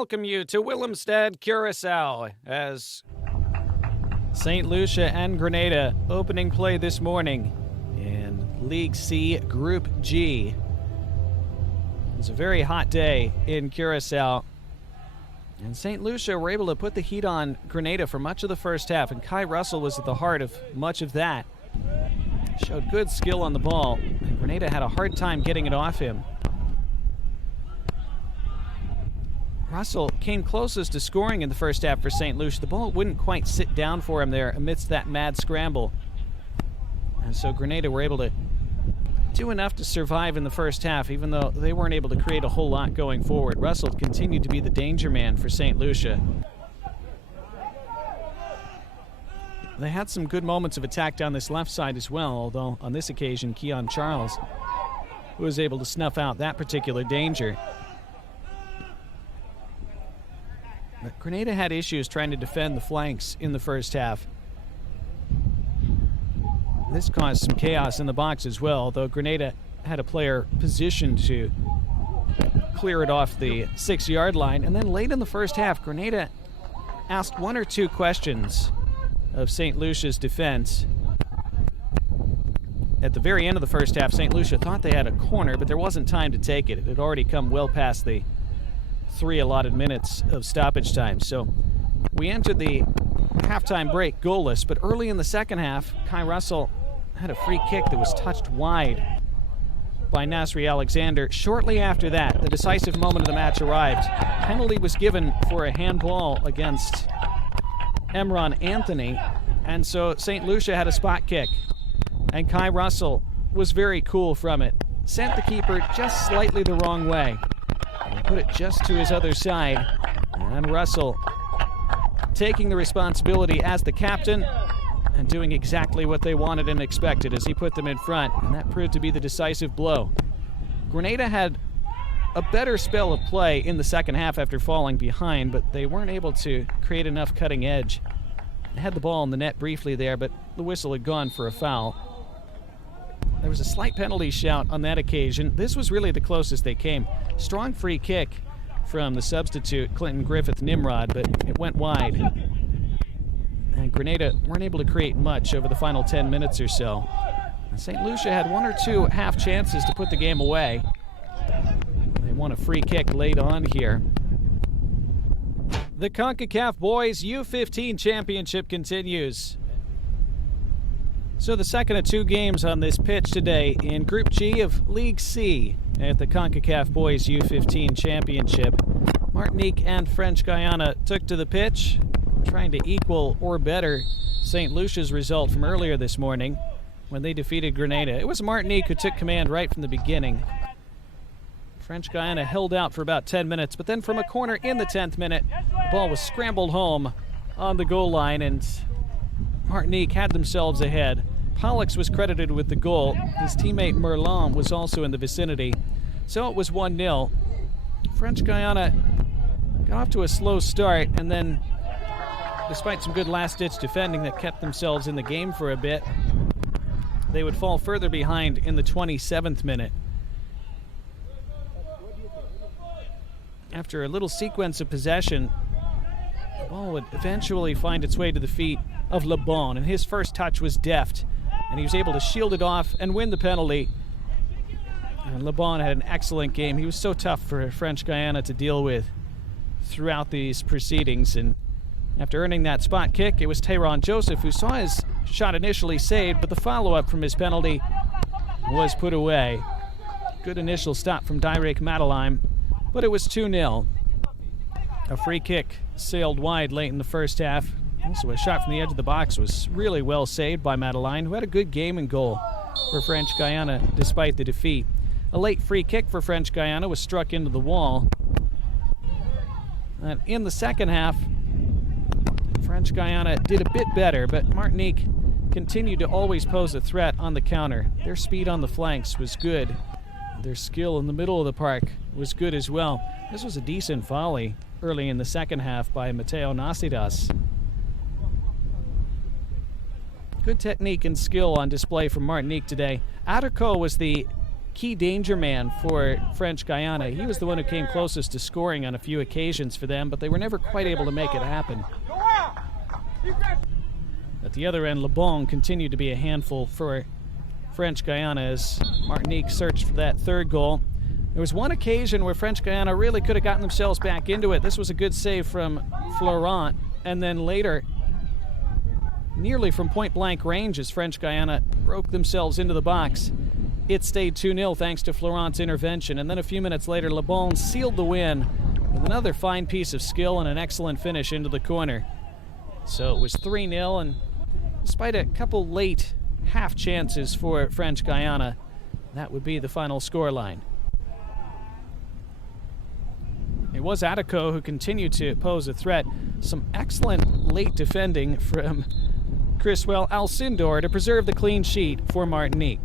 welcome you to Willemstad, Curacao, as St. Lucia and Grenada opening play this morning in League C Group G. It was a very hot day in Curacao, and St. Lucia were able to put the heat on Grenada for much of the first half, and Kai Russell was at the heart of much of that. Showed good skill on the ball, and Grenada had a hard time getting it off him. Russell came closest to scoring in the first half for St. Lucia. The ball wouldn't quite sit down for him there amidst that mad scramble. And so Grenada were able to do enough to survive in the first half, even though they weren't able to create a whole lot going forward. Russell continued to be the danger man for St. Lucia. They had some good moments of attack down this left side as well, although on this occasion, Keon Charles was able to snuff out that particular danger. But Grenada had issues trying to defend the flanks in the first half. This caused some chaos in the box as well, though Grenada had a player positioned to clear it off the 6-yard line. And then late in the first half, Grenada asked one or two questions of St. Lucia's defense. At the very end of the first half, St. Lucia thought they had a corner, but there wasn't time to take it. It had already come well past the 3 allotted minutes of stoppage time. So we entered the halftime break goalless, but early in the second half, Kai Russell had a free kick that was touched wide by Nasri Alexander. Shortly after that, the decisive moment of the match arrived. Penalty was given for a handball against Emron Anthony, and so St. Lucia had a spot kick, and Kai Russell was very cool from it. Sent the keeper just slightly the wrong way. He put it just to his other side, and Russell taking the responsibility as the captain and doing exactly what they wanted and expected as he put them in front, and that proved to be the decisive blow. Grenada had a better spell of play in the second half after falling behind, but they weren't able to create enough cutting edge. They had the ball in the net briefly there, but the whistle had gone for a foul. There was a slight penalty shout on that occasion. This was really the closest they came. Strong free kick from the substitute, Clinton Griffith Nimrod, but it went wide. And Grenada weren't able to create much over the final 10 minutes or so. St. Lucia had one or two half chances to put the game away. They won a free kick late on here. The Concacaf Boys U-15 Championship continues. So the second of 2 games on this pitch today in Group G of League C at the Concacaf Boys U-15 Championship. Martinique and French Guiana took to the pitch, trying to equal or better St. Lucia's result from earlier this morning when they defeated Grenada. It was Martinique who took command right from the beginning. French Guiana held out for about 10 minutes, but then from a corner in the 10th minute, the ball was scrambled home on the goal line, and Martinique had themselves ahead. Pollux was credited with the goal. His teammate Merlin was also in the vicinity. So it was 1-0. French Guiana got off to a slow start, and then, despite some good last-ditch defending that kept themselves in the game for a bit, they would fall further behind in the 27th minute. After a little sequence of possession, the ball would eventually find its way to the feet of Le Bon, and his first touch was deft, and he was able to shield it off and win the penalty. And Le Bon had an excellent game. He was so tough for French Guiana to deal with throughout these proceedings, and after earning that spot kick, it was Tayron Joseph who saw his shot initially saved, but the follow-up from his penalty was put away. Good initial stop from Dirk Madelheim, but it was 2-0. A free kick sailed wide late in the first half. Also, a shot from the edge of the box was really well saved by Madeline, who had a good game and goal for French Guiana despite the defeat. A late free kick for French Guiana was struck into the wall. And in the second half, French Guiana did a bit better, but Martinique continued to always pose a threat on the counter. Their speed on the flanks was good. Their skill in the middle of the park was good as well. This was a decent volley early in the second half by Mateo Nasidas. Good technique and skill on display from Martinique today. Aderco was the key danger man for French Guiana. He was the one who came closest to scoring on a few occasions for them, but they were never quite able to make it happen. At the other end, Le Bon continued to be a handful for French Guiana as Martinique searched for that third goal. There was one occasion where French Guiana really could have gotten themselves back into it. This was a good save from Florent, and then later, nearly from point-blank range as French Guiana broke themselves into the box. It stayed 2-0 thanks to Florent's intervention, and then a few minutes later, Le Bon sealed the win with another fine piece of skill and an excellent finish into the corner. So it was 3-0, and despite a couple late half chances for French Guiana, that would be the final scoreline. It was Attico who continued to pose a threat. Some excellent late defending from Criswell Alcindor to preserve the clean sheet for Martinique.